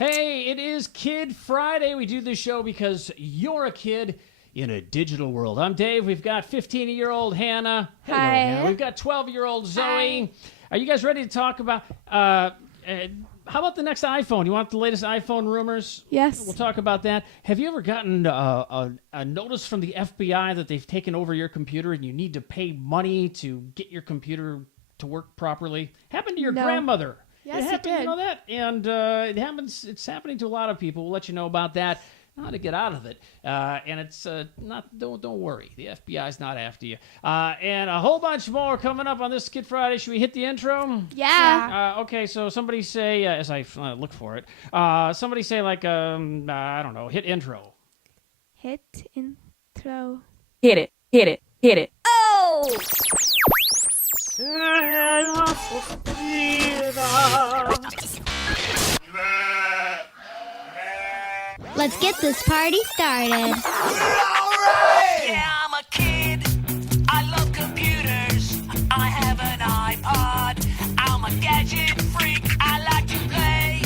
Hey, it is Kid Friday. We do this show because you're a kid in a digital world. I'm Dave. We've got 15-year-old Hannah. Hello, Hi. Hannah. We've got 12-year-old Zoe. Hi. Are you guys ready to talk about... how about the next iPhone? You want the latest iPhone rumors? Yes. We'll talk about that. Have you ever gotten a notice from the FBI that they've taken over your computer and you need to pay money to get your computer to work properly? Happened to your grandmother. Yes, it happened, did. you know that? And it happens. It's happening to a lot of people. We'll let you know about that. How to get out of it. And it's not. Don't worry. The FBI's not after you. And a whole bunch more coming up on this Kid Friday. Should we hit the intro? Yeah. Okay. So somebody say as I look for it. Somebody say like I don't know. Hit intro. Hit intro. Hit it, hit it, hit it. Oh! Let's get this party started. Yeah, I'm a kid. I love computers. I have an iPod. I'm a gadget freak. I like to play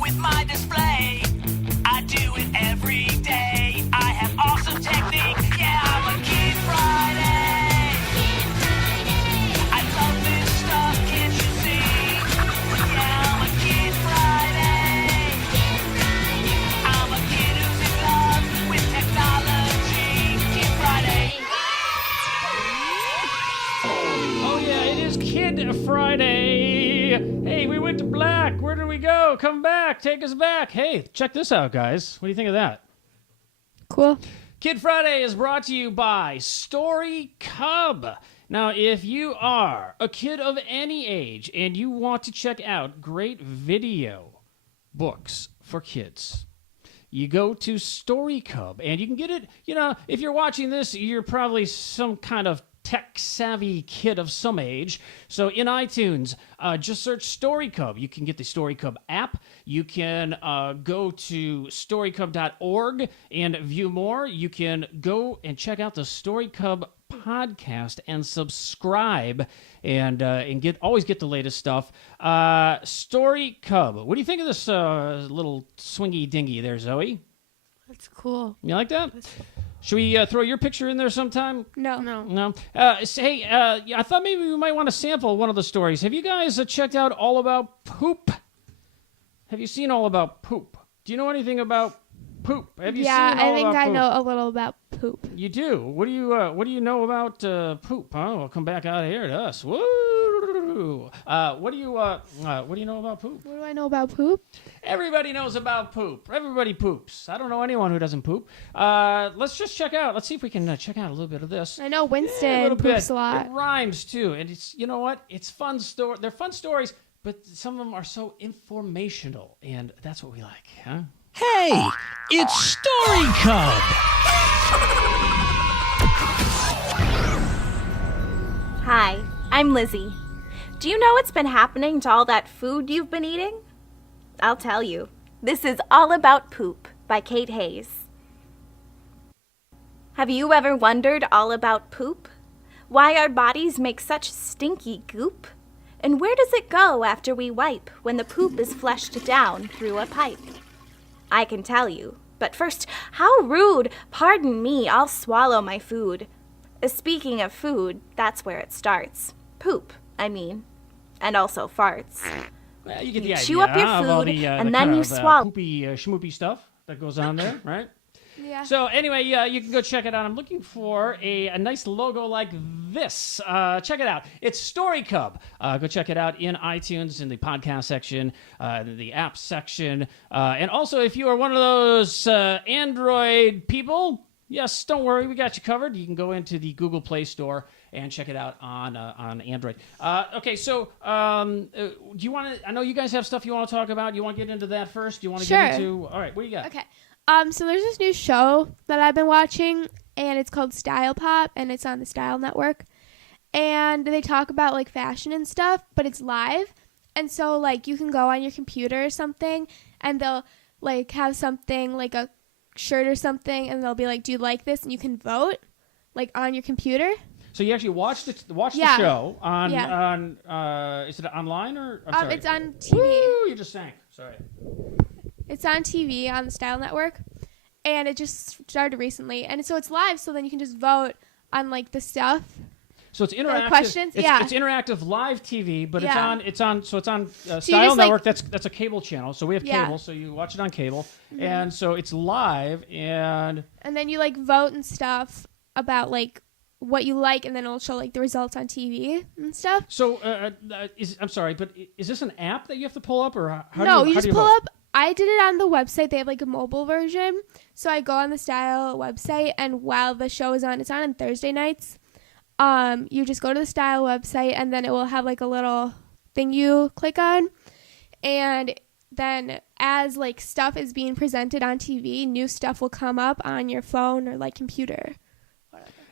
with my display. I do it every day. I have awesome technique. Yeah, I'm a Kid Friday. I love this stuff, can't you see? Yeah, I'm a Kid Friday. I'm a kid who's in love with technology. Kid Friday. Oh yeah, it is Kid Friday. Hey, we went to black. Where did we go? Come back. Take us back. Hey, check this out, guys. What do you think of that? Cool. Kid Friday is brought to you by Story Cub. Now, if you are a kid of any age and you want to check out great video books for kids, you go to Story Cub and you can get it. You know, if you're watching this, you're probably some kind of tech-savvy kid of some age. So in iTunes, just search Story Cub. You can get the Story Cub app. You can go to storycub.org and view more. You can go and check out the Story Cub podcast and subscribe and always get the latest stuff. Story Cub. What do you think of this little swingy dingy there, Zoe? That's cool. You like that? Should we throw your picture in there sometime? No. No. Hey, I thought maybe we might want to sample one of the stories. Have you guys checked out All About Poop? Have you seen All About Poop? Do you know anything about poop? Have you seen All About Poop? Yeah, I think I know a little about poop. You do? What do you know about poop? Huh? Well, come back out here to us. Woo! What do you know about poop? What do I know about poop? Everybody knows about poop. Everybody poops. I don't know anyone who doesn't poop. Let's just check out. Let's see if we can check out a little bit of this. I know Winston a little poops bit. a lot. It rhymes too, and it's, you know what? It's fun story. They're fun stories, but some of them are so informational, and that's what we like, huh? Hey, it's Story Cub. Hi, I'm Lizzie. Do you know what's been happening to all that food you've been eating? I'll tell you. This is All About Poop by Kate Hayes. Have you ever wondered all about poop? Why our bodies make such stinky goop? And where does it go after we wipe when the poop is flushed down through a pipe? I can tell you, but first, how rude! Pardon me, I'll swallow my food. Speaking of food, that's where it starts. Poop, I mean. And also farts. Well, you get the idea. Chew up your of all food, the and the then kind you of, swallow. Poopy, schmoopy stuff that goes on there, right? Yeah. So anyway, you can go check it out. I'm looking for a nice logo like this. Check it out. It's Story Cub. Go check it out in iTunes, in the podcast section, the app section. And also, if you are one of those Android people, yes, don't worry. We got you covered. You can go into the Google Play Store and check it out on Android. Okay, so do you want to... I know you guys have stuff you want to talk about. You want to get into that first? Do you want to get into... All right, what do you got? Okay. So there's this new show that I've been watching, and it's called Style Pop, and it's on the Style Network. And they talk about, like, fashion and stuff, but it's live. And so, like, you can go on your computer or something, and they'll, like, have something, like a shirt or something, and they'll be like, do you like this? And you can vote, like, on your computer. So you actually watched the show on is it online or? I'm sorry. It's on TV. Woo, you just sank. Sorry. It's on TV on the Style Network, and it just started recently. And so it's live, so then you can just vote on like the stuff. So it's interactive. Questions? It's interactive live TV, but Yeah. it's on Style just, Network. like- That's a cable channel. So we have Yeah. cable, so you watch it on cable, and so it's live. And And then you like vote and stuff about like what you like, and then it'll show like the results on TV and stuff. so I'm sorry, but is this an app that you have to pull up, or how No, do you how just do pull vote? up. I did it on the website. They have like a mobile version. So I go on the Style website, and while the show is on, it's on Thursday nights. You just go to the Style website, and then it will have like a little thing you click on, and then as like stuff is being presented on TV, new stuff will come up on your phone or like computer.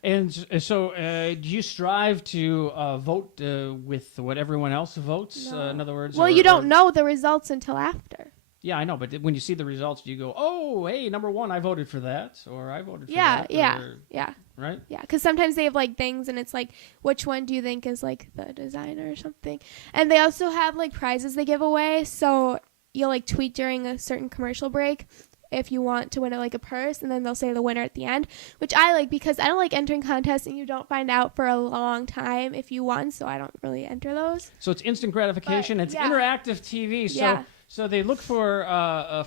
And so, do you strive to vote with what everyone else votes? No. In other words, Well, you don't know the results until after. Yeah, I know, but when you see the results, do you go, "Oh, hey, number one, I voted for that," or "I voted for that"? Yeah, or- yeah. right? Yeah, because sometimes they have like things, and it's like, which one do you think is like the designer or something? And they also have like prizes they give away. So you'll like tweet during a certain commercial break if you want to win like a purse, and then they'll say the winner at the end, which I like because I don't like entering contests and you don't find out for a long time if you won. So I don't really enter those. So it's instant gratification. But, It's yeah. interactive TV. So Yeah. so they look for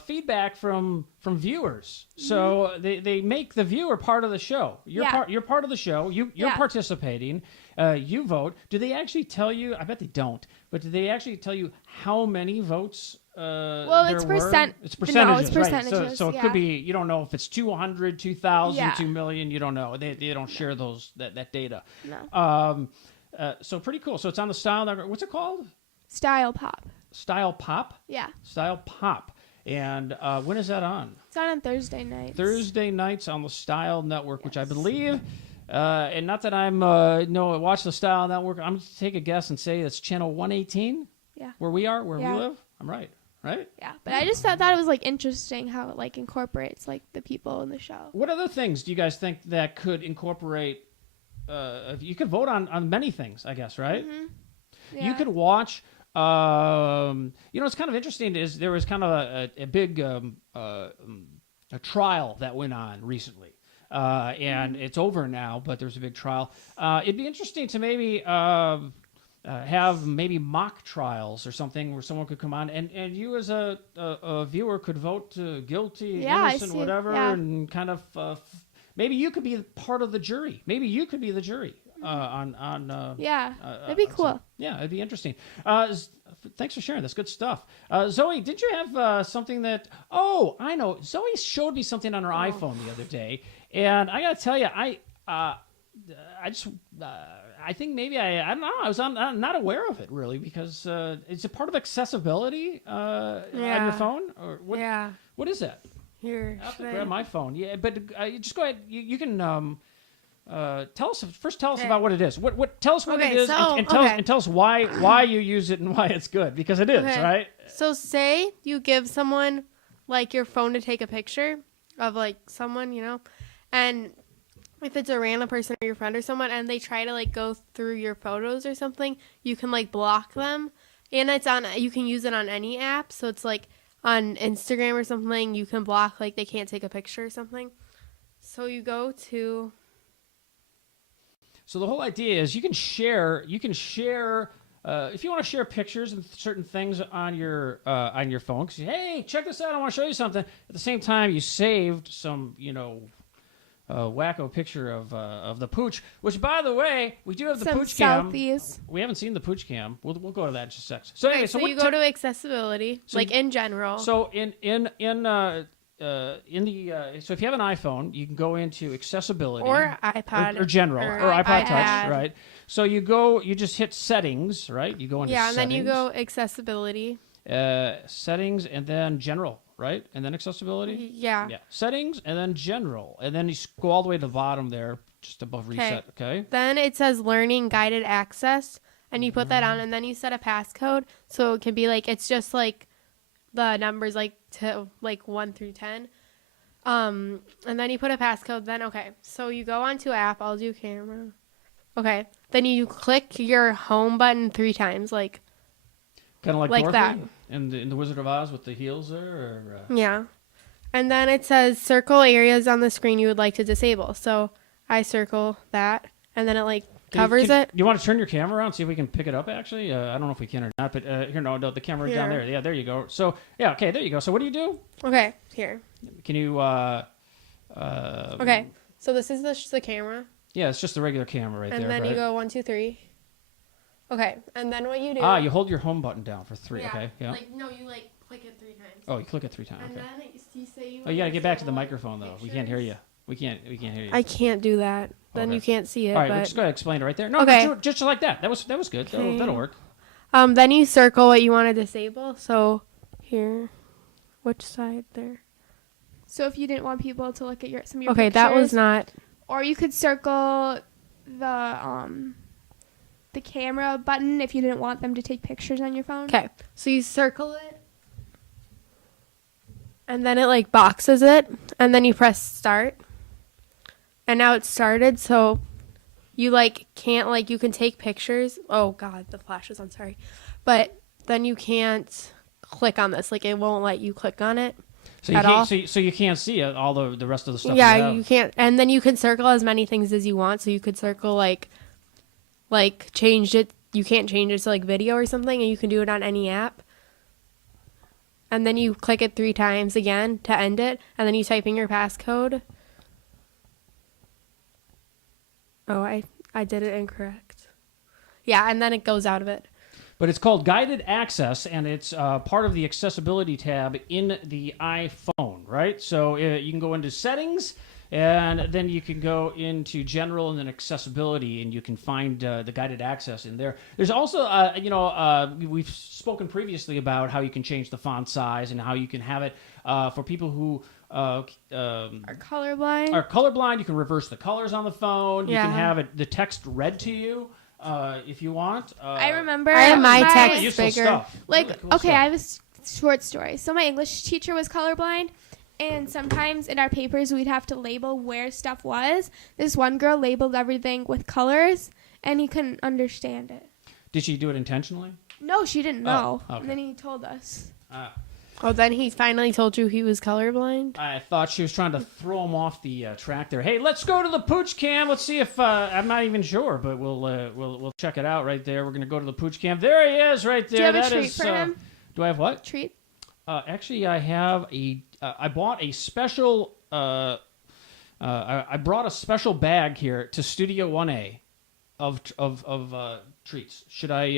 feedback from viewers. So they make the viewer part of the show. You're Yeah. you're part of the show. You're Yeah. participating. You vote. Do they actually tell you? I bet they don't. But do they actually tell you how many votes? Well, it's there were? percent. It's No, percentages, it's right? percentages, So it yeah. could be. You don't know if it's 200, 2,000, Yeah. 2 million. You don't know. They don't share that data. No. So pretty cool. So it's on the Style Network. What's it called? Style Pop. Style Pop. Yeah. Style Pop. And when is that on? It's on Thursday nights. Thursday nights on the Style Network, which I believe, and not that I'm watch the Style Network. I'm going to take a guess and say it's channel 118. Yeah. Where we are, where Yeah. we live. I'm right. Yeah, but I just thought it was like interesting how it like incorporates like the people in the show. What other things do you guys think that could incorporate? You could vote on many things, I guess, right? Yeah. You could watch. It's kind of interesting. There was kind of a big a trial that went on recently, and it's over now. But there's a big trial. It'd be interesting to maybe have maybe mock trials or something where someone could come on and you as a viewer could vote guilty, Yeah, I innocent, see. whatever, Yeah. and kind of maybe you could be part of the jury. Maybe you could be the jury on. Yeah, that'd be cool. Yeah, it'd be interesting. Thanks for sharing this. Good stuff. Zoe, did you have something that... Oh, I know. Zoe showed me something on her iPhone the other day. And I got to tell you, I think maybe I don't know. I'm not aware of it, really, because it's a part of accessibility on your phone? Or what? Yeah. What is that? Here. I have to should I- grab my phone. Yeah, but just go ahead. You can... tell us Okay. about what it is. Tell us what it Okay, is, so- and okay. tell us why you use it and why it's good, because it is, Okay. right? So say you give someone like your phone to take a picture of like someone, and if it's a random person or your friend or someone and they try to like go through your photos or something, you can like block them. And you can use it on any app. So it's like on Instagram or something, you can block like they can't take a picture or something. So you go to... So the whole idea is you can share if you want to share pictures and certain things on your phone. 'Cause hey, check this out! I want to show you something. At the same time, you saved some wacko picture of the pooch. Which, by the way, we do have the Some PoochCam. selfies. We haven't seen the PoochCam. We'll go to that in just a sec. So anyway, so what you go to accessibility, So like you- in general. So so if you have an iPhone, you can go into accessibility or iPod. or general or or iPod iPad. Touch, right? So you just hit settings, right? You go into Yeah, and settings, then you go accessibility. settings, and then general, right? And then accessibility. Yeah. Yeah, settings, and then general, and then you go all the way to the bottom there, just above reset. Okay. Then it says learning guided access, and you put that on, and then you set a passcode, so it can be like it's just like the numbers like to like 1 through 10. And then you put a passcode. Then okay, so you go onto app. I'll do camera. Okay. Then you click your home button 3 times, like Kind of like that. Dorothy? in the Wizard of Oz with the heels there? Or, Yeah. And then it says circle areas on the screen you would like to disable. So I circle that, and then it like covers it. You want to turn your camera around, see if we can pick it up, actually? I don't know if we can or not, but here, no, the camera down there. Yeah, there you go. So, yeah, okay, there you go. So what do you do? Okay, here. Can you... Okay, so this is the camera. Yeah, it's just the regular camera right there. And then right? you go 1, 2, 3. Okay, and then what you do... You hold your home button down for 3, okay? Yeah. No, you click it 3 times. Oh, you click it 3 times, And okay. then you say you... Oh, you got to get back to the microphone, though. We can't hear you. We can't hear you. I can't do that. Then Okay. you can't see it. All right, but... we're just going to explain it right there. No, Okay. just like that. That was good. Okay. That'll work. Then you circle what you want to disable. So here, which side there? So if you didn't want people to look at some of your Okay, pictures, that was not. or you could circle the camera button if you didn't want them to take pictures on your phone. Okay, so you circle it, and then it like boxes it, and then you press start, and now it's started. So you can't you can take pictures. Oh God, the flash is on. Sorry, but then you can't click on this. Like it won't let you click on it. So you at can't, all. so you can't see all the rest of the stuff. Yeah, you can't. And then you can circle as many things as you want. So you could circle like change it. You can't change it to like video or something, and you can do it on any app. And then you click it 3 times again to end it, and then you type in your passcode. Oh, I did it incorrect. Yeah, and then it goes out of it. But it's called Guided Access, and it's part of the accessibility tab in the iPhone, right? So you can go into Settings, and then you can go into General and then Accessibility, and you can find the Guided Access in there. There's also, we've spoken previously about how you can change the font size and how you can have it for people who Are colorblind. are colorblind. You can reverse the colors on the phone. Yeah. You can have the text read to you. If you want. I remember. I have my text really useful bigger. stuff. Like, Really cool okay, stuff. I have a short story. So my English teacher was colorblind, and sometimes in our papers we'd have to label where stuff was. This one girl labeled everything with colors, and he couldn't understand it. Did she do it intentionally? No, she didn't know. okay. And then he told us. Oh, then he finally told you he was colorblind? I thought she was trying to throw him off the track there. Hey, let's go to the PoochCam. Let's see if I'm not even sure, but we'll check it out right there. We're gonna go to the PoochCam. There he is, right there. Do you have a That treat is, for him? Do I have what? Treat. Actually, I have a. I bought a special. I brought a special bag here to Studio 1A of treats. Should I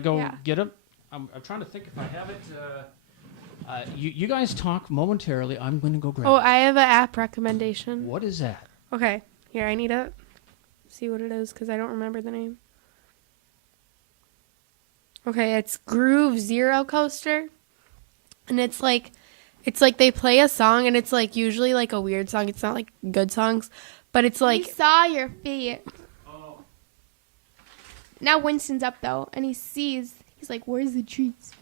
go Yeah. get them? I'm trying to think if I have it. You guys talk momentarily. I'm going to go grab Oh, it. I have an app recommendation. What is that? Okay, here, I need to see what it is because I don't remember the name. Okay, it's Groove Zero Coaster. And it's like they play a song, and it's like usually like a weird song. It's not like good songs, but it's We like, saw your feet. Oh. Now Winston's up though, and he sees. He's like, "Where's the treats?"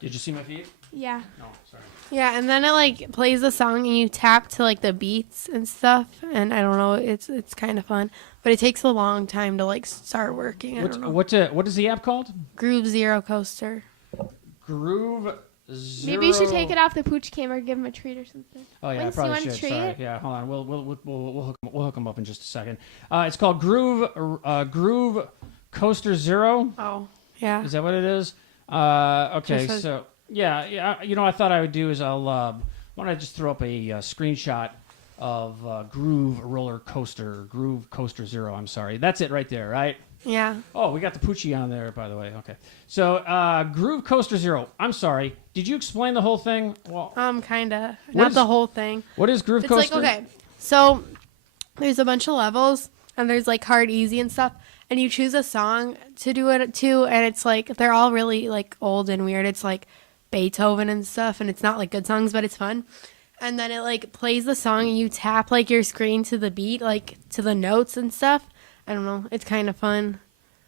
Did you see my feet? Yeah. No, sorry. yeah, and then it like plays a song, and you tap to like the beats and stuff. And I don't know, it's kind of fun, but it takes a long time to like start working. I don't know. What is the app called? Groove Zero Coaster. Groove Zero. Maybe you should take it off the PoochCam or give him a treat or something. Oh yeah, I Winston, probably you want a should. treat? Sorry. Yeah, hold on. We'll hook them up in just a second. It's called Groove Coaster Zero. Oh, yeah. Is that what it is? Okay, Just so yeah. You know, what I thought I would do is why don't I just throw up a screenshot of Groove Coaster Zero. I'm sorry, that's it right there, right? Yeah. Oh, we got the Poochie on there, by the way. Okay, so Groove Coaster Zero. I'm sorry. Did you explain the whole thing? Well, Kinda. What Not is- the whole thing. what is Groove It's Coaster? like, okay, so there's a bunch of levels, and there's like hard, easy, and stuff, and you choose a song to do it to, and it's like they're all really like old and weird. It's like Beethoven and stuff, and it's not like good songs, but it's fun. And then it like plays the song, and you tap like your screen to the beat, like to the notes and stuff. I don't know, it's kind of fun.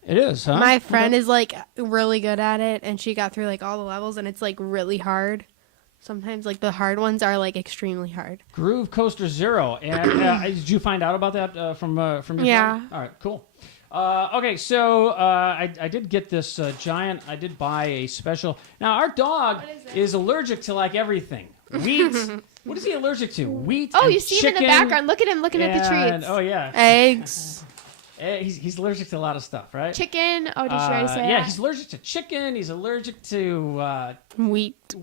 It is, huh? My friend is like really good at it, and she got through like all the levels, and it's like really hard. Sometimes like the hard ones are like extremely hard. Groove Coaster Zero. And did you find out about that from your Yeah. friend? All right, cool. Okay, so I did get this giant. I did buy a special. Now our dog is allergic to like everything. Wheat. What is he allergic to? Wheat. Oh, and you see him in the chicken background. Look at him looking at the and- treats. Oh yeah. Eggs. He's allergic to a lot of stuff, right? Chicken. Oh, did you already say Yeah, that? he's allergic to chicken. He's allergic to Wheat.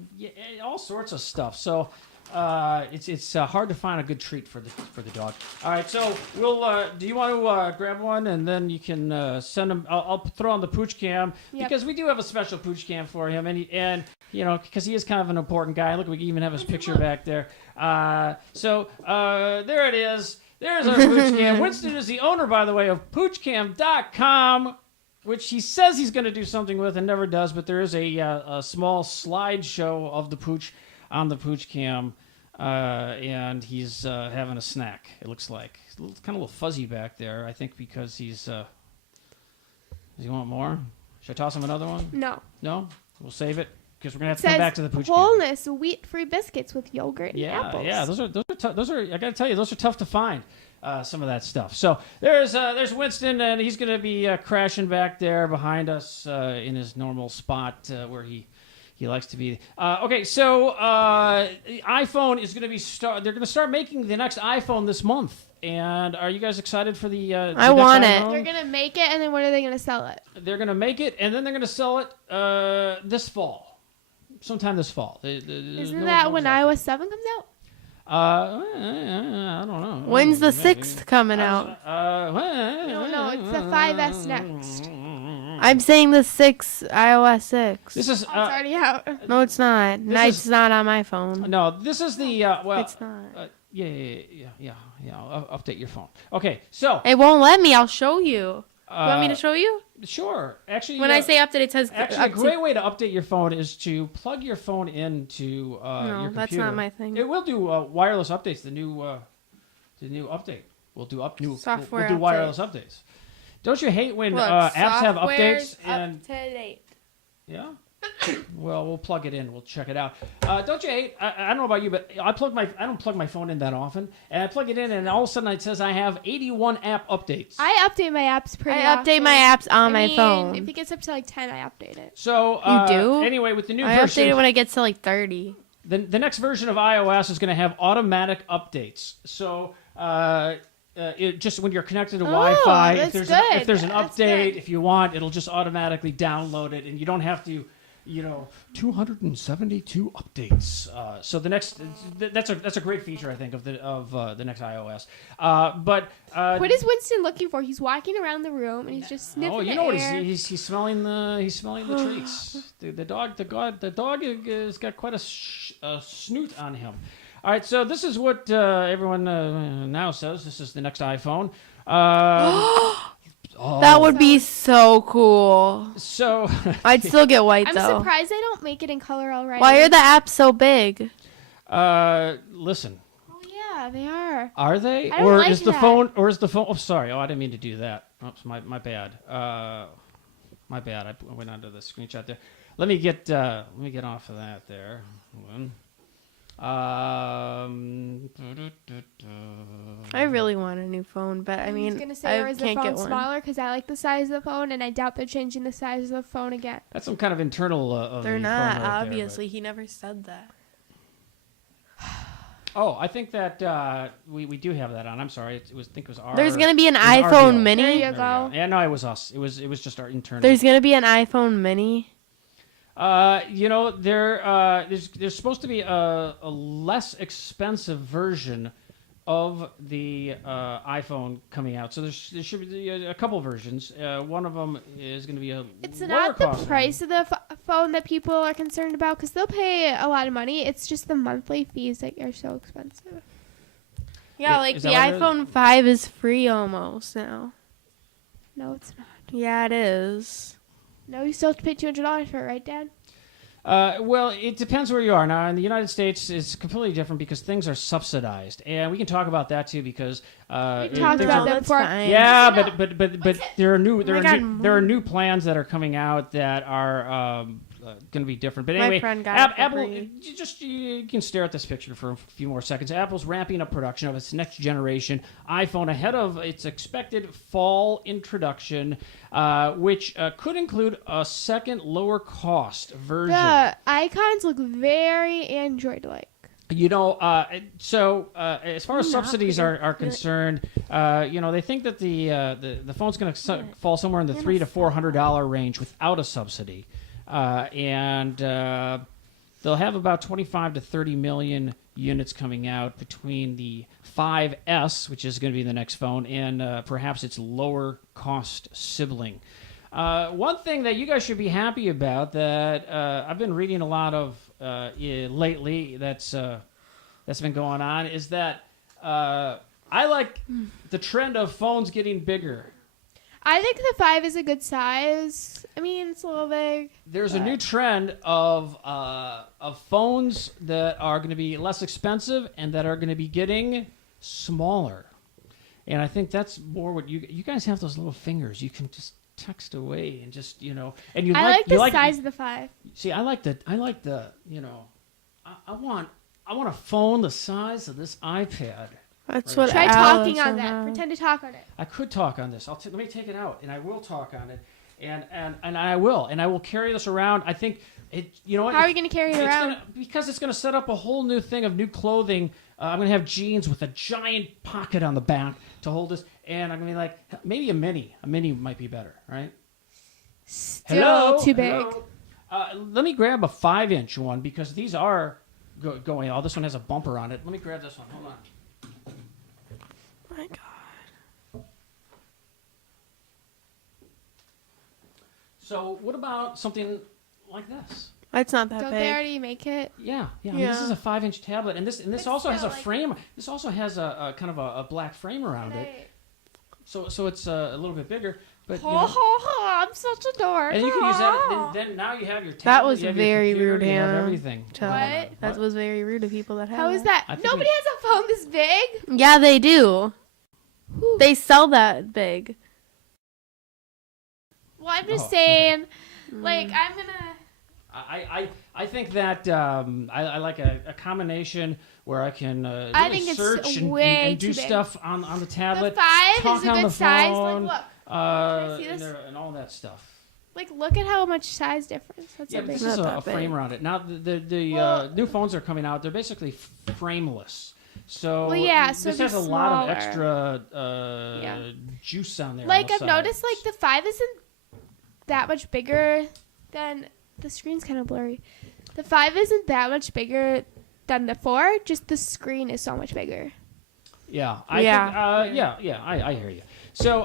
all sorts of stuff. So it's hard to find a good treat for the dog. All right, so we'll. Do you want to grab one and then you can send him? I'll throw on the PoochCam because we do have a special PoochCam for him, and you know because he is kind of an important guy. Look, we even have his picture back there. So there it is. There's our PoochCam. Winston is the owner, by the way, of PoochCam.com, which he says he's going to do something with and never does. But there is a small slideshow of the pooch on the PoochCam, and he's having a snack. It looks like it's kind of a little fuzzy back there. I think because he's. Does he want more? Should I toss him another one? No. No, we'll save it because we're gonna have It to come says back to the PoochCam. wholeness wheat-free biscuits with yogurt and Yeah, apples. yeah, those are. I gotta tell you, those are tough to find. Some of that stuff. So there's Winston, and he's gonna be crashing back there behind us in his normal spot where he likes to be. Okay, so the iPhone is gonna be they're gonna start making the next iPhone this month. And are you guys excited for the? I want it. iPhone? They're gonna make it, and then when are they gonna sell it? They're gonna make it, and then they're gonna sell it this fall. Sometime this fall. Isn't that when iOS 7 comes out? I don't know. When's the Maybe. 6th coming out? No, it's the 5S next. I'm saying the 6, iOS 6. This is It's already out. No, it's not. This It's not on my phone. no. This is the well. It's not. Yeah. Update your phone. Okay, so It won't let me. I'll show you. You want me to show you? sure. Actually, When I say update, it says actually, a up to- great way to update your phone is to plug your phone into your computer. that's not my thing. It will do wireless updates. The new update will do Software We'll do update. wireless updates. Don't you hate when Look, apps have software's updates and up to date. yeah? Well, we'll plug it in. We'll check it out. Don't you hate? I don't know about you, but I don't plug my phone in that often, and I plug it in, and all of a sudden it says I have 81 app updates. I update my apps pretty I often. update my apps on I my mean, phone. If it gets up to like 10, I update it. So You do? Anyway, with the new I update version, it when it gets to like 30. the next version of iOS is going to have automatic updates. So. It just when you're connected to Wi-Fi, that's if good. there's an That's update, good. if you want, it'll just automatically download it, and you don't have to, 272 updates. So the next, that's a great feature I think of the next iOS. But What is Winston looking for? He's walking around the room and he's just sniffing oh, you the know what air. he's smelling the treats. The dog has got quite a snoot on him. All right, so this is what everyone now says. This is the next iPhone. That would be so cool. So I'd still get white I'm though. surprised they don't make it in color already. Why are the apps so big? listen, Oh yeah, they are. are they? I don't Or like is the that. phone? Or is the phone? Oh, sorry. Oh, I didn't mean to do that. Oops, my bad. My bad. I went onto the screenshot there. Let me get off of that there. Hold on. I really want a new phone, but I mean, was gonna say, or I is the can't phone get one. smaller? Because I like the size of the phone, and I doubt they're changing the size of the phone again. That's some kind of internal. Of They're the not, phone right there, obviously. He never said that. but- oh, I think that we do have that on. I'm sorry. I think it was our. There's going to be an it was our iPhone deal. mini. There you There we go. Yeah, no, it was us. It was just our internal. There's going to be an iPhone mini. There's supposed to be a less expensive version of the iPhone coming out. So there should be a couple versions. One of them is going to be a It's lower not the cost one. price of the phone that people are concerned about, because they'll pay a lot of money. It's just the monthly fees that are so expensive. Yeah, Is like that the what it is? iPhone 5 is free almost now. No, it's not. Yeah, it is. No, you still have to pay $200 for it, right, Dad? Well, it depends where you are. Now, in the United States, it's completely different because things are subsidized, and we can talk about that too because We talked things about are- that That's before. fine. Yeah, No. but there are new my God, new plans that are coming out that are going to be different. But My anyway, friend got it for Apple, free. you can stare at this picture for a few more seconds. Apple's ramping up production of its next generation iPhone ahead of its expected fall introduction, which could include a second lower cost version. The icons look very Android-like. You know, as far as subsidies are concerned, they think that the phone's going to fall somewhere in the $300 to $400 range without a subsidy, and they'll have about 25 to 30 million units coming out between the 5S, which is going to be the next phone, and perhaps its lower cost sibling. One thing that you guys should be happy about that I've been reading a lot of lately that's been going on is that I like the trend of phones getting bigger. I think the 5 is a good size. I mean, it's a little big. There's a new trend of phones that are going to be less expensive and that are going to be getting smaller. And I think that's more what you guys have, those little fingers. You can just text away and just, and I like the size of the 5. See, I like the I want a phone the size of this iPad. That's Right. what Try Alice talking on will that. have. Pretend to talk on it. I could talk on this. Let me take it out, and I will talk on it, and I will carry this around. I think it. You know what? How are you going to carry it around? Because it's going to set up a whole new thing of new clothing. I'm going to have jeans with a giant pocket on the back to hold this, and I'm going to be like maybe a mini. A mini might be better, right? Still too big. Hello? Let me grab a 5-inch one because these are going. Oh, this one has a bumper on it. Let me grab this one. Hold on. My God. So what about something like this? It's not that Don't big. they already make it? Yeah. I mean, this Yeah. is a 5-inch tablet, and this But also has a still, like- frame. This also has a kind of a black frame around it, so it's a little bit bigger. But I'm such a dork. and you can use that. Then now you have your tablet. That was you have your very computer, rude, you have Hannah. everything. What? That was very rude of people that have How is it. that? I think Nobody has a phone this big. Yeah, they do. Whew. They sell that big. Well, I'm just Oh, saying, like, I'm gonna. I think that I like a combination where I can really I think it's search and way do too big. stuff on the tablet. The 5 talk is a on the good size. Like, phone, look. and, see this? and all that stuff. Like, look at how much size difference. That's Yeah, a but big. this is Not a that big. frame around it. Now the Well- new phones are coming out. They're basically frameless. So Well, yeah, so this it'd has be a lot of smaller. extra Yeah. juice on there. Like, on the I've sides. noticed, like, the 5 isn't that much bigger than the screen's kind of blurry. The 5 isn't that much bigger than the 4. Just the screen is so much bigger. Yeah, Yeah. I hear you. So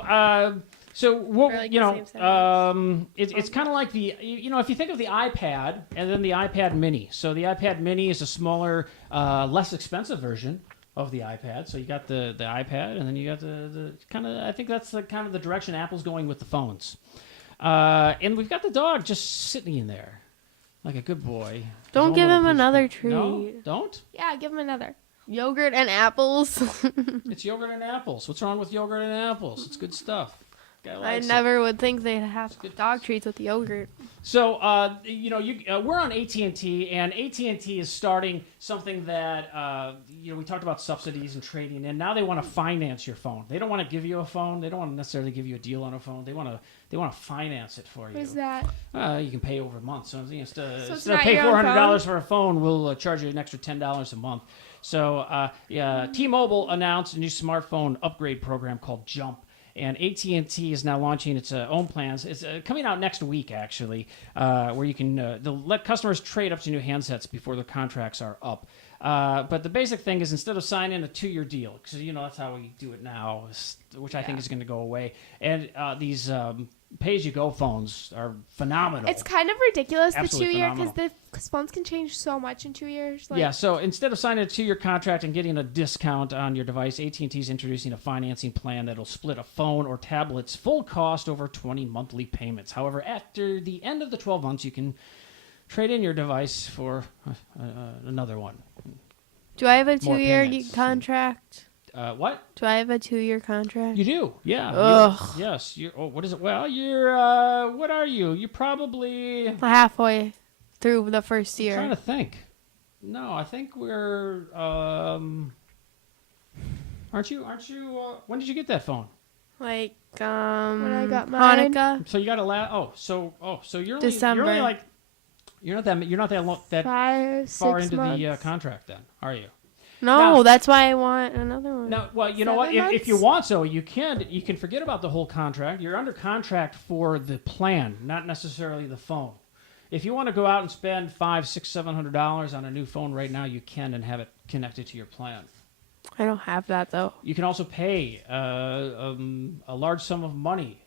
what Or, like, you the know, same size. it's kind of like if you think of the iPad and then the iPad Mini. So the iPad Mini is a smaller, less expensive version of the iPad. So you got the iPad, and then you got the kind of. I think that's the kind of the direction Apple's going with the phones. And we've got the dog just sitting in there, like a good boy. Don't His give own him little another treat. No, treat. don't. Yeah, give him another. Yogurt and apples. It's yogurt and apples. What's wrong with yogurt and apples? It's good stuff. Guy I likes it. never would think they'd have good. dog treats with yogurt. So, we're on AT&T, and AT&T is starting something that, we talked about subsidies and trading, and now they want to finance your phone. They don't want to give you a phone. They don't want to necessarily give you a deal on a phone. They want to finance it for you. What is that? You can pay over a month. So instead it's of not pay your own $400 for a phone, we'll charge you an extra $10 a month. So, T-Mobile announced a new smartphone upgrade program called Jump. And AT&T is now launching its own plans. It's coming out next week, actually, where you can they'll let customers trade up to new handsets before their contracts are up. But the basic thing is instead of signing a 2-year deal, because that's how we do it now, which I think is going to go away. And these pay-as-you-go phones are phenomenal. It's kind of ridiculous, Absolutely the 2-year, phenomenal. because phones can change so much in 2 years. Like, Yeah, so instead of signing a 2-year contract and getting a discount on your device, AT&T is introducing a financing plan that'll split a phone or tablet's full cost over 20 monthly payments. However, after the end of the 12 months, you can trade in your device for another one. Do I have a More 2-year payments. contract? What? Do I have a 2-year contract? You do, yeah. Ugh. Yes. What is it? Well, you're, what are you? You're probably Halfway. through the first I'm trying year. to think. No, I think we're. Aren't you? When did you get that phone? Like When I got mine. Hanukkah. So you got so you're only December. you're only like you're not that 5, 6 far into months. the contract then, are you? No, Now- that's why I want another one. No, well, you know what? 7 If you months? want so, you can forget about the whole contract. You're under contract for the plan, not necessarily the phone. If you want to go out and spend $500, $600, $700 on a new phone right now, you can and have it connected to your plan. I don't have that though. You can also pay a large sum of money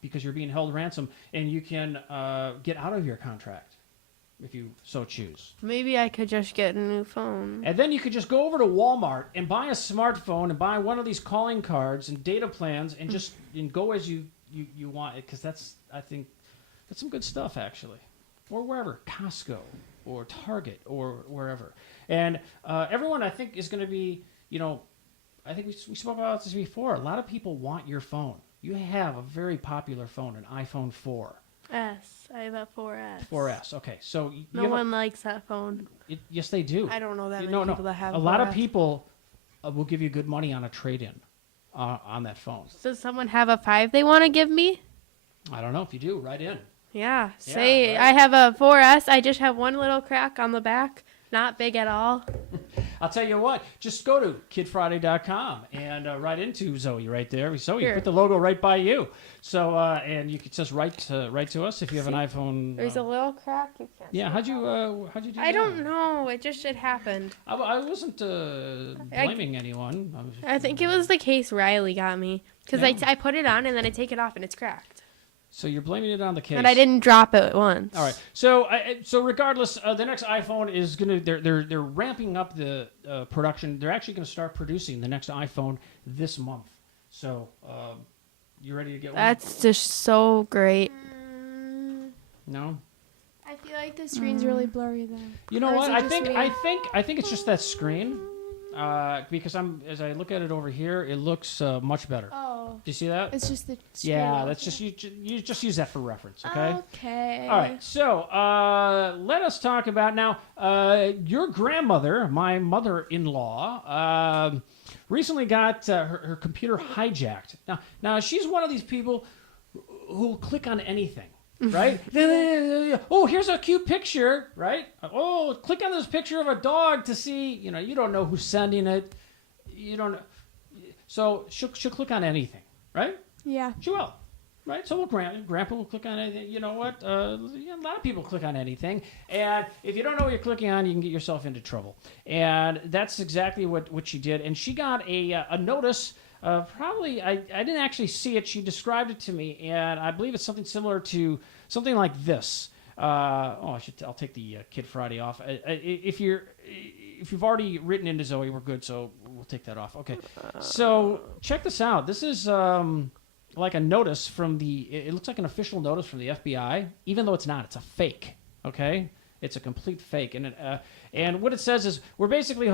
because you're being held ransom, and you can get out of your contract if you so choose. Maybe I could just get a new phone. And then you could just go over to Walmart and buy a smartphone and buy one of these calling cards and data plans and just go as you want it, because I think that's some good stuff actually. Or wherever, Costco or Target or wherever. And everyone I think is going to be, I think we spoke about this before. A lot of people want your phone. You have a very popular phone, an iPhone 4. I have a 4S. 4S. Okay, so No one likes that phone. yes, they do. I don't know that many No, people that have a lot of 4S. people will give you good money on a trade-in on that phone. Does someone have a 5 they want to give me? I don't know if you do. Write in. Yeah. Say right. I have a 4S. I just have one little crack on the back. Not big at all. I'll tell you what. Just go to KidFriday.com and write into Zoe right there. Zoe, Here. put the logo right by you. So and you can just write to us if you have an iPhone. There's a little crack. You can't. Yeah. How'd you do that? I don't know. It happened. I wasn't blaming anyone. I think it was the case Riley got me because Yeah. I put it on and then I take it off and it's cracked. So you're blaming it on the case. And I didn't drop it once. All right. So so regardless, the next iPhone is gonna they're ramping up the production. They're actually gonna start producing the next iPhone this month. So you ready to get one? That's just so great. No. I feel like the screen's really blurry though. You know Or is what? it I just think me? I think it's just that screen. Because as I look at it over here, it looks much better. Oh, Do you see that? it's just the screen. Yeah, that's just you just use that for reference, okay? Okay. All right, so let us talk about now. Your grandmother, my mother-in-law, recently got her computer hijacked. Now she's one of these people who'll click on anything, right? Oh, here's a cute picture, right? Oh, click on this picture of a dog to see. You don't know who's sending it. You don't know. So she'll click on anything, right? Yeah. She will. Right, so Grandpa will click on anything. You know what? A lot of people click on anything, and if you don't know what you're clicking on, you can get yourself into trouble. And that's exactly what she did. And she got a notice. Probably, I didn't actually see it. She described it to me, and I believe it's something similar to something like this. I'll take the Kid Friday off. If you've already written into Zoe, we're good. So we'll take that off. Okay. So check this out. This is like a notice from it looks like an official notice from the FBI, even though it's not. It's a fake. Okay. It's a complete fake, and what it says is we're basically,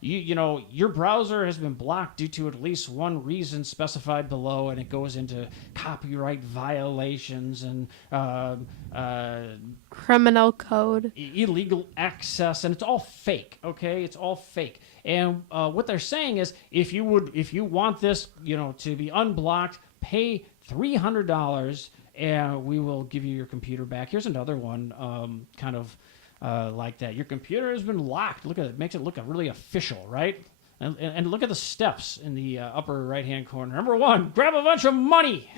your browser has been blocked due to at least one reason specified below, and it goes into copyright violations and Criminal code. illegal access, and it's all fake. Okay, it's all fake. And what they're saying is, if you want this, to be unblocked, pay $300. And we will give you your computer back. Here's another one, kind of like that. Your computer has been locked. Look at it; makes it look really official, right? And look at the steps in the upper right-hand corner. Number 1, grab a bunch of money.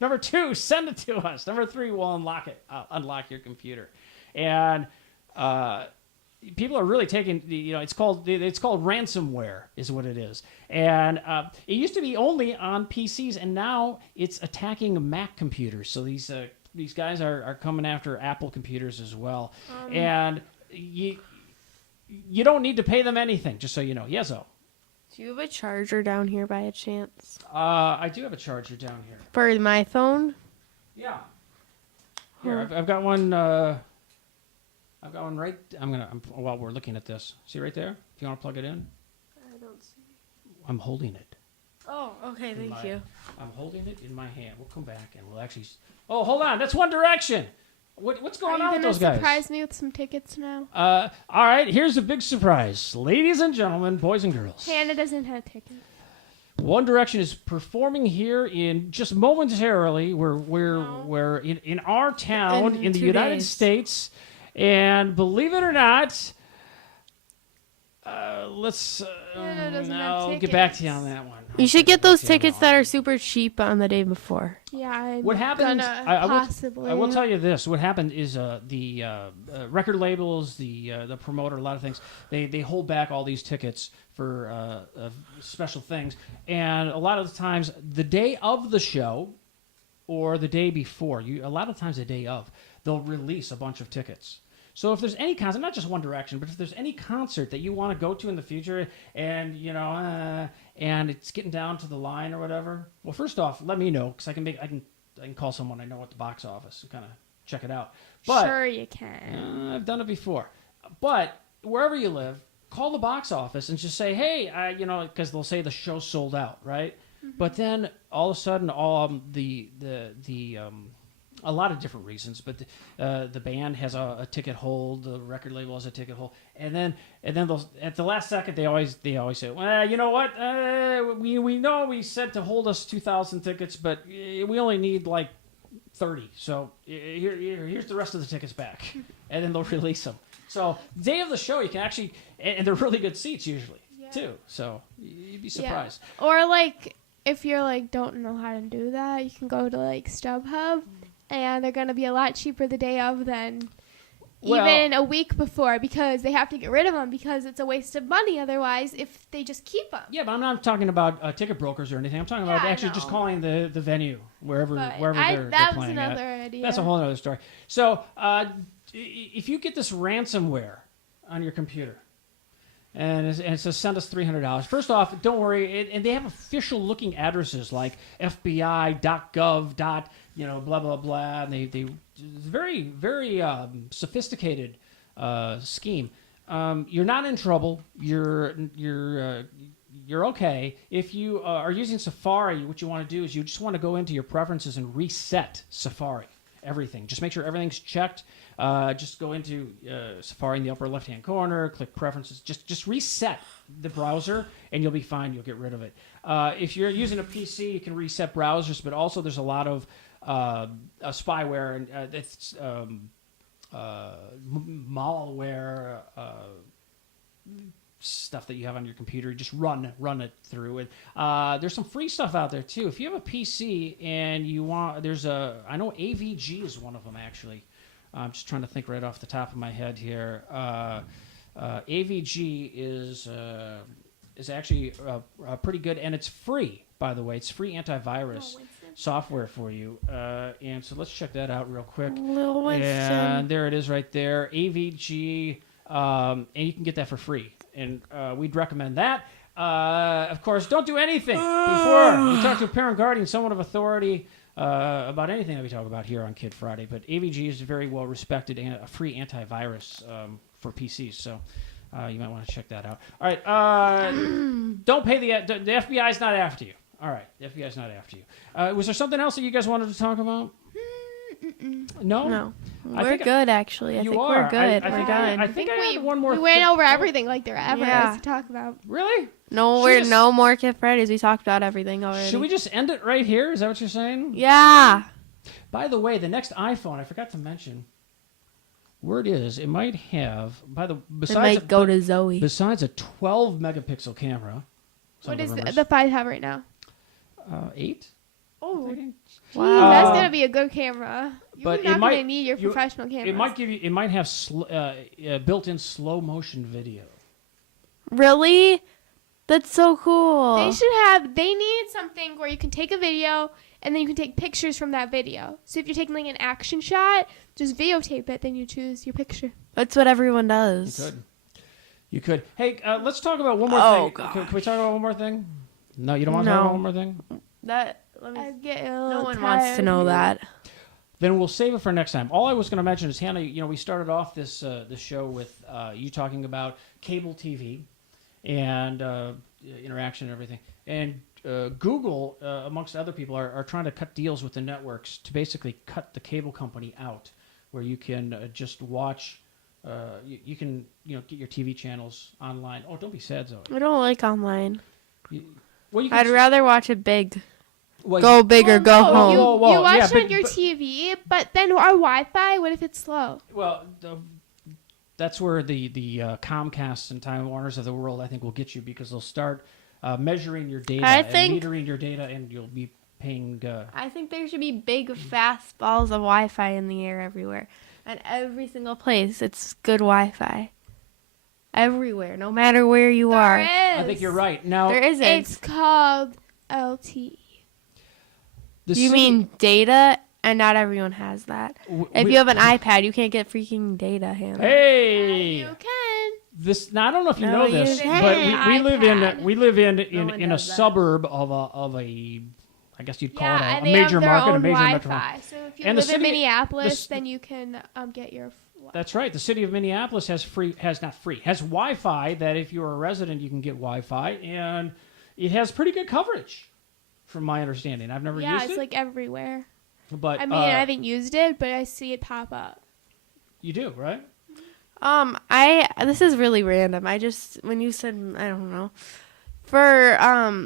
Number 2, send it to us. Number 3, we'll unlock it. Unlock your computer. And people are really taking, it's called ransomware is what it is. And it used to be only on PCs, and now it's attacking Mac computers. So these guys are coming after Apple computers as well. And you don't need to pay them anything, just so you know. Yeso. Do you have a charger down here by a chance? I do have a charger down here. For my phone? Yeah. Here, I've got one. I've got one right. While we're looking at this, see right there. If you want to plug it in, I don't see. I'm holding it. Oh, okay, thank you. I'm holding it in my hand. We'll come back and we'll actually. Oh, hold on. That's One Direction. What's Are going you on with gonna those guys? surprise me with some tickets now? All right, here's a big surprise. Ladies and gentlemen, boys and girls. Hannah doesn't have tickets. One Direction is performing here in just momentarily. We're in our town in the 2 United days. States. And believe it or not, let's Hannah doesn't no, have get back to tickets. you on that one. You should get those Yeah, tickets no. that are super cheap on the day before. Yeah, I'm What happens? gonna I will tell you this. What happened is the record labels, the promoter, a lot of things. They hold back all these tickets for special things, and a lot of the times the day of the show, or the day before, a lot of times the day of, they'll release a bunch of tickets. So if there's any concert, not just One Direction, but if there's any concert that you want to go to in the future, and and it's getting down to the line or whatever, well, first off, let me know because I can call someone I know at the box office and kind of check it out. But Sure, you can. I've done it before. But wherever you live, call the box office and just say, hey, because they'll say the show's sold out, right? But then all of a sudden, a lot of different reasons, but the band has a ticket hold, the record label has a ticket hold, and then they'll, at the last second they always say, well, you know what, we know we said to hold us 2,000 tickets, but we only need like 30, so here's the rest of the tickets back, and then they'll release them. So day of the show, you can actually, and they're really good seats usually too, so you'd be surprised. Yeah. Or like if you're like don't know how to do that, you can go to like StubHub. And they're going to be a lot cheaper the day of than even a week before because they have to get rid of them because it's a waste of money otherwise if they just keep them. Yeah, but I'm not talking about ticket brokers or anything. I'm talking about Yeah, I actually just know. calling the venue wherever But they're that was playing another at. idea. That's a whole other story. So if you get this ransomware on your computer and it says send us $300, first off, don't worry, and they have official looking addresses like FBI.gov. Blah blah blah. And they it's very very sophisticated scheme. You're not in trouble. You're okay. If you are using Safari, what you want to do is you just want to go into your preferences and reset Safari. Everything. Just make sure everything's checked. Just go into Safari in the upper left-hand corner, click Preferences. Just reset the browser, and you'll be fine. You'll get rid of it. If you're using a PC, you can reset browsers, but also there's a lot of spyware and it's malware stuff that you have on your computer. Just run it through it. There's some free stuff out there too. If you have a PC and you want, I know AVG is one of them actually. I'm just trying to think right off the top of my head here. AVG is actually pretty good, and it's free, by the way. It's free antivirus software for you. And so let's check that out real quick. And there it is right there, AVG, and you can get that for free. And we'd recommend that. Of course, don't do anything before you talk to a parent, guardian, someone of authority about anything that we talk about here on Kid Friday. But AVG is very well respected and a free antivirus for PCs. So you might want to check that out. All right. Don't pay the FBI's not after you. All right. The FBI's not after you. Was there something else that you guys wanted to talk about? No? No. I We're think good, actually. I you think are. we're good. I We're think done. I think I had one more we went thing. over everything like there ever Yeah. is to talk about. Really? No, Should we're we just- no more Kid Fridays. We talked about everything already. Should we just end it right here? Is that what you're saying? Yeah. By the way, the next iPhone, I forgot to mention, where it is, it might have, It besides might go to Zoe. besides a 12 megapixel camera. What does the 5 have right now? 8? Oh, Wow. that's gonna be a good camera. You're But not it might- gonna need your professional camera. It might have built-in slow motion video. Really? That's so cool. They need something where you can take a video and then you can take pictures from that video. So if you're taking like an action shot, just videotape it, then you choose your picture. That's what everyone does. You could. Hey, let's talk about one more Oh, thing. Can we talk about one more thing? No, you don't want to No. talk about one more thing? I get a No little one wants to tired. know that. Then we'll save it for next time. All I was going to mention is, Hannah, we started off this show with you talking about cable TV and interaction and everything. And Google, amongst other people, are trying to cut deals with the networks to basically cut the cable company out where you can just watch. You can get your TV channels online. Oh, don't be sad, Zoe. I don't like online. Well, you can I'd rather watch it big. well, Go big or go No, home. You, Whoa, you watch yeah, it but- on your but- TV, but then our Wi-Fi, what if it's slow? Well, that's where the Comcasts and Time Warners of the world, I think, will get you because they'll start measuring your data I and think- metering your data, and you'll be paying. I think there should be big, fast balls of Wi-Fi in the air everywhere. At every single place, it's good Wi-Fi. Everywhere, no matter where you are. I think you're right. Now, There isn't. It's called LTE. the You city- mean data, and not everyone has that. If you have an iPad, you can't get freaking data handled. Hey, You can. this. Now I don't know if you No, know you this, can't. but we live in iPad. one in a does that. suburb of a I guess you'd call Yeah, it and a they major have their market, a own major Wi-Fi. metropolitan. So if you And the live in city- Minneapolis, the- then you can get your. That's right. The city of Minneapolis has Wi-Fi that if you're a resident, you can get Wi-Fi, and it has pretty good coverage, from my understanding. I've never Yeah, used it's it, like everywhere. but I mean, I haven't used it, but I see it pop up. you do, right? This is really random. When you said, I don't know, for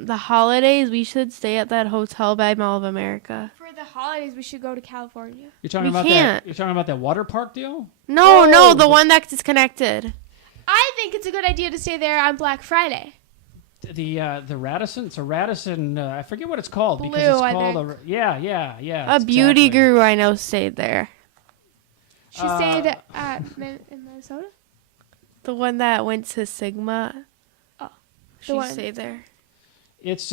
the holidays, we should stay at that hotel by Mall of America. For the holidays, we should go to California. You're talking We about can't. that. You're talking about that water park deal. No, Oh, the one that's disconnected. I think it's a good idea to stay there on Black Friday. The Radisson. It's a Radisson. I forget what it's called Blue, because it's I called think. yeah. A it's beauty exactly. guru I know stayed there. She stayed in Minnesota. The one that went to Sigma. Oh, She one- stayed there. It's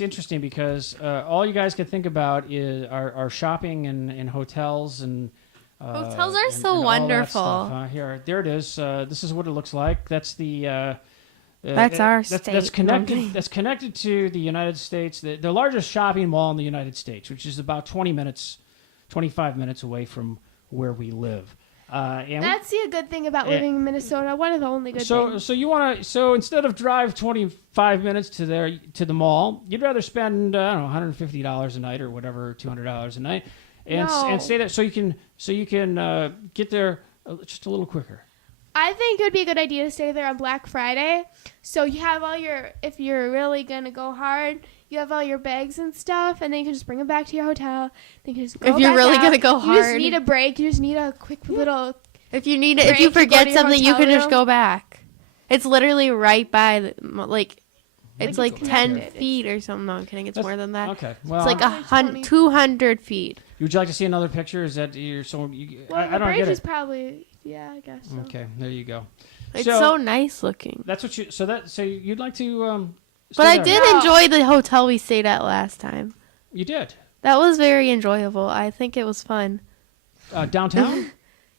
interesting because all you guys can think about are shopping and hotels and Hotels are and so all that wonderful. stuff. There it is. This is what it looks like. That's the That's our That's state. connected. That's connected to the United States, the largest shopping mall in the United States, which is about 25 minutes away from where we live. And That's the good thing about living in Minnesota. One of the only good things. so instead of drive 25 minutes to the mall, you'd rather spend I don't know $150 a night or whatever, $200 a night, and stay there so you can get there just a little quicker. I think it would be a good idea to stay there on Black Friday. So you have if you're really going to go hard, you have all your bags and stuff, and then you can just bring them back to your hotel. Then you can just go If you're back really out. going to go You just hard. need a break. You just need a quick little. If you break if you to go forget to your something, you hotel can just room. go back. It's literally right by it's it's like 10 connected. feet or something. No, I'm kidding. It's more than that. Okay, well, It's like Probably 200 feet. would you like to see another picture? Is that you're so? Well, I the don't bridge get is it. probably. Yeah, I guess so. Okay, there you go. It's so nice looking. That's what you. So you'd like to. But I stay there. did enjoy the hotel we stayed at last time. You did. That was very enjoyable. I think it was fun. Downtown.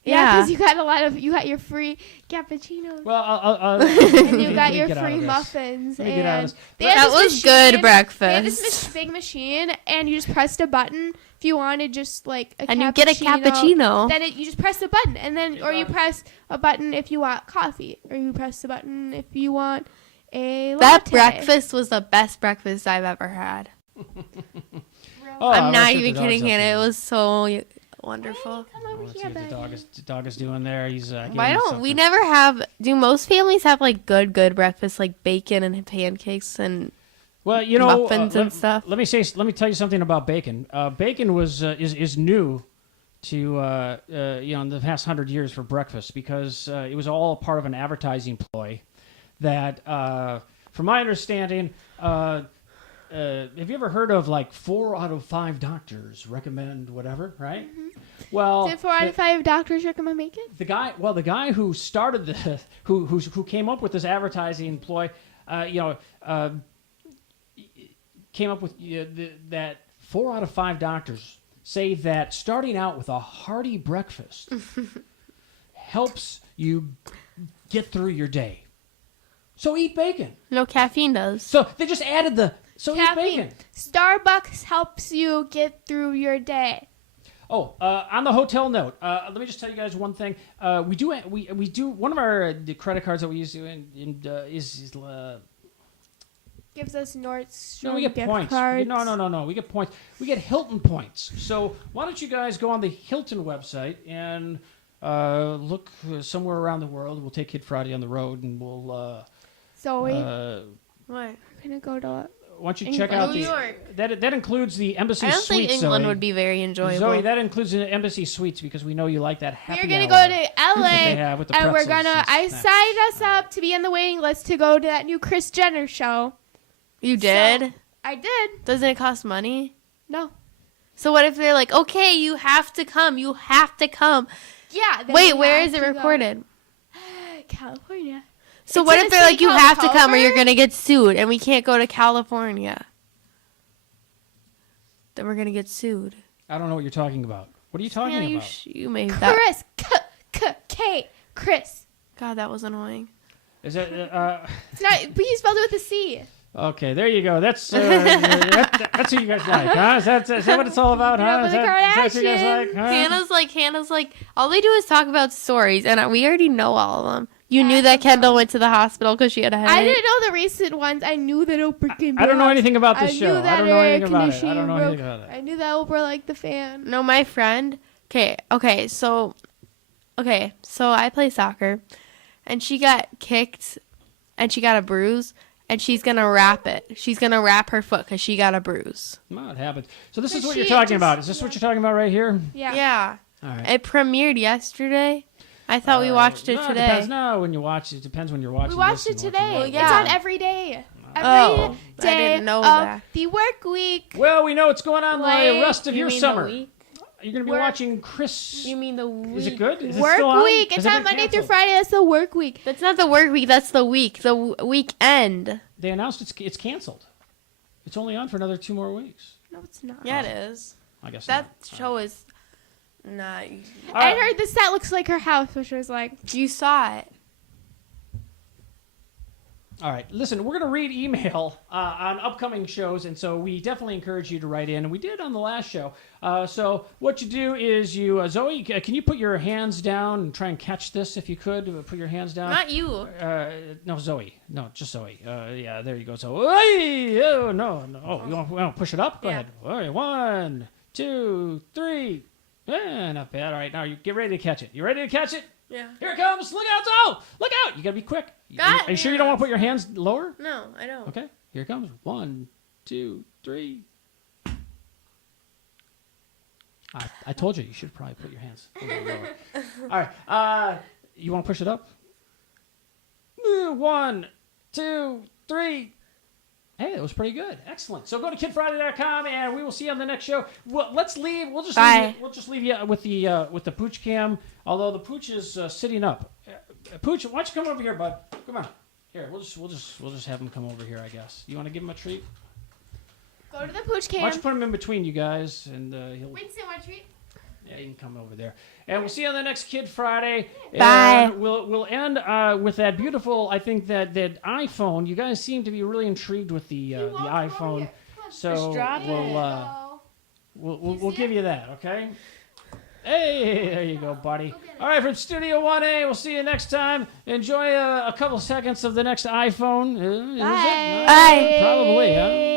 Yeah, Yeah. because you got your free cappuccinos. Well, I'll And you got your get out of free this. muffins. Let me get out of And this. they had That this was machine- good breakfast. They had this big machine, and you just pressed a button if you wanted just like a And cappuccino. you get a cappuccino. Then you just press the button, and then or you press a button if you want coffee, or you press the button if you want a latte. That breakfast was the best breakfast I've ever had. Oh, I'm let's not get even the dogs kidding, up Hannah. here. It was so wonderful. Come over Let's see here, what baby. the dog is doing there. He's. Why don't we never have? Do most families have like good breakfast, like bacon and pancakes and? Well, you know, muffins and stuff? Let me tell you something about bacon. Bacon is new to in the past 100 years for breakfast because it was all part of an advertising ploy that, from my understanding, have you ever heard of like 4 out of 5 doctors recommend whatever, right? Well, Did 4 out of 5 doctors recommend bacon? the guy who started who came up with this advertising ploy, came up with that 4 out of 5 doctors say that starting out with a hearty breakfast helps you get through your day. So eat bacon. No, caffeine does. So they just added eat bacon. Starbucks helps you get through your day. Oh, on the hotel note, let me just tell you guys one thing. We do one of our the credit cards that we use is Gift gives us Nordstrom No, we get gift points. cards. No. We get points. We get Hilton points. So why don't you guys go on the Hilton website and look somewhere around the world. We'll take Kid Friday on the road, and we'll. Zoe, What? we're gonna go to. Why don't you check out New the York. that includes the embassy I don't suites. think England Zoe. would be very enjoyable. Zoe, that includes the embassy suites because we know you like that happy We're gonna hour go to that they LA, have with the and we're pretzels gonna. I and snacks. signed us up to be in the waiting list to go to that new Kris Jenner show. You did? So, I did. Doesn't it cost money? No. So what if they're like, okay, you have to come. You have to come. Yeah. then Wait, we where have is it to go. recorded? California. So It's what in if a they're like, city you called have to come or you're Culver? going to get sued and we can't go to California? Then we're going to get sued. I don't know what you're talking about. What are you talking Yeah, about? you made that. Chris. K. Chris. God, that was annoying. Is it? It's not. But you spelled it with a C. Okay, there you go. That's that's what you guys like, huh? Is that what it's all about, Yeah, huh? but Is the that what you guys Kardashians. like, huh? Hannah's like, all they do is talk about stories, and we already know all of them. You knew that Kendall went to the hospital because she had a headache. I didn't know the recent ones. I knew that Oprah came. I don't know anything about this I show. knew that I don't know air anything about it. I conditioning don't know broke. anything about it. I knew that Oprah liked the fan. No, my friend. Okay, so I play soccer, and she got kicked, and she got a bruise, and she's gonna wrap it. She's gonna wrap her foot because she got a bruise. Well, it happens. So this is But what you're she talking just- about. Is this what you're talking about right here? Yeah. Yeah. All right. It premiered yesterday. I thought we watched it no, today. It depends. No, when you watch it, it depends when you're watching. We watched this it and today. watching that. Well, yeah. It's on every day. Oh, Every I day didn't know of that. the work week. Well, we know what's going on the Like, rest of You your mean summer. The week? You're going to be Work- watching Chris. You mean the week? Is it good? Is it Work still on? week. Has It's it on been Monday through canceled? Friday. That's the work week. That's not the work week. That's the week. The weekend. They announced it's canceled. It's only on for another 2 more weeks. No, it's not. Yeah, it is. I guess That not. show is not. All I right. heard the set looks like her house, which was like, You saw it. All right, listen, we're going to read email on upcoming shows, and so we definitely encourage you to write in, and we did on the last show. So what you do is you, Zoe, can you put your hands down and try and catch this if you could? Put your hands down. Not you. No, Zoe. No, just Zoe. Yeah, there you go. So, oh, no. Oh, you want to push it up? Go Yeah. ahead. All right, 1, 2, 3. Not bad. All right, now you get ready to catch it. You ready to catch it? Yeah. Here it comes. Look out. Oh, look out. You got to be quick. Got Are you sure you don't want to put your hands lower? No, I don't. Okay, here it comes. 1, 2, 3. I told you should probably put your hands a little lower. All right, you want to push it up? 1, 2, 3. Hey, that was pretty good. Excellent. So go to KidFriday.com and we will see you on the next show. Well, let's leave. We'll just Bye. leave you with the PoochCam. Although the Pooch is sitting up. Pooch, why don't you come over here, bud? Come on. Here, we'll just have him come over here, I guess. You want to give him a treat? go to the Why don't you PoochCam. put him in between you guys, and he'll. Wait, say my treat. Yeah, you can come over there. And we'll see you on the next Kid Friday. Bye. And we'll end with that beautiful, I think, that iPhone. You guys seem to be really intrigued with the iPhone. So drop we'll give you that, okay? Hey, there you go, buddy. All right, from Studio 1A, we'll see you next time. Enjoy a couple seconds of the next iPhone. Is it? Bye. Bye. Probably, huh?